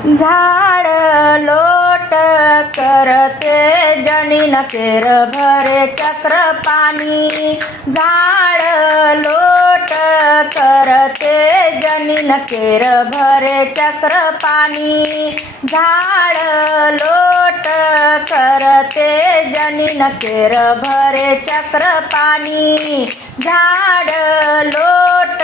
झाड लोट करते जनीन केर भरे चक्र पाणी. झाड लोट करते जनीन केर भरे चक्र पाणी. झाड लोट करते जनीन केर भरे चक्र पाणी. झाड लोट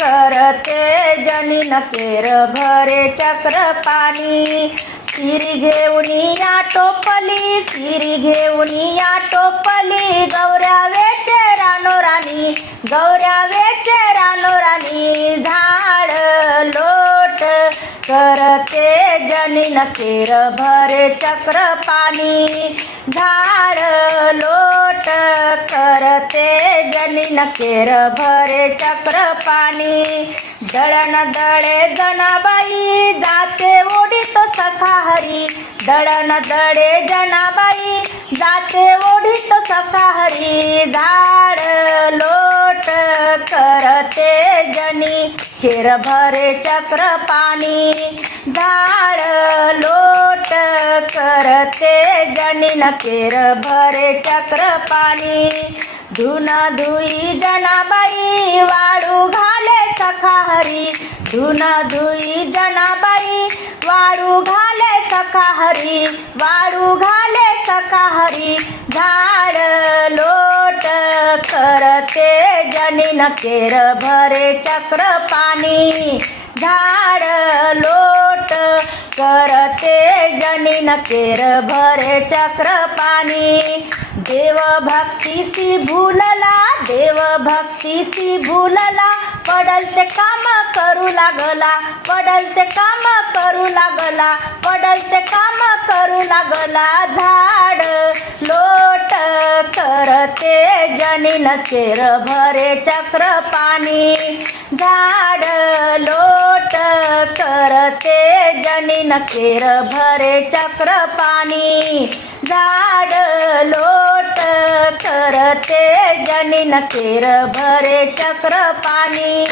करते जनी केर भरे चक्र पाणी. शिरी घेऊन या टोपली शिरी घेऊन या टोपली. गौऱ्या वेचे रानो राणी गौऱ्या वेचे रानो राणी. झाड लोट करते जनीन केर भरे चक्र पाणी. झाड लोट करते जनीन केर भरे चक्र पाणी. दळण दळे जनाबाई जाते ओढीत सखा हरी दळण दळे जनाबाई जाते ओढीत सखा हरी झाड जनी चक्र पाणी झाड लोट करते जनिन केरभर चक्र पाणी. धुन धुई जनाबाई वाळू घाले सखाहरी धुन धुई जनाबाई वाळू घाले सखाहरी वाळू घाले सखाहरी झाड जनीन भरे चक्र पाणी झाड लोट करते जनी केर भरे चक्र पाणी. देव भक्तीसी भूलला देव भक्तीसी भूलला पडल ते काम करू लागला पडल ते काम करू लागला पडल ते काम करू लागला झाड जनीन केर भरे चक्र पाणी. झाड लोट करते जनीन केर भरे चक्र पाणी. झाड लोट करते जनीन केर भरे चक्र पाणी.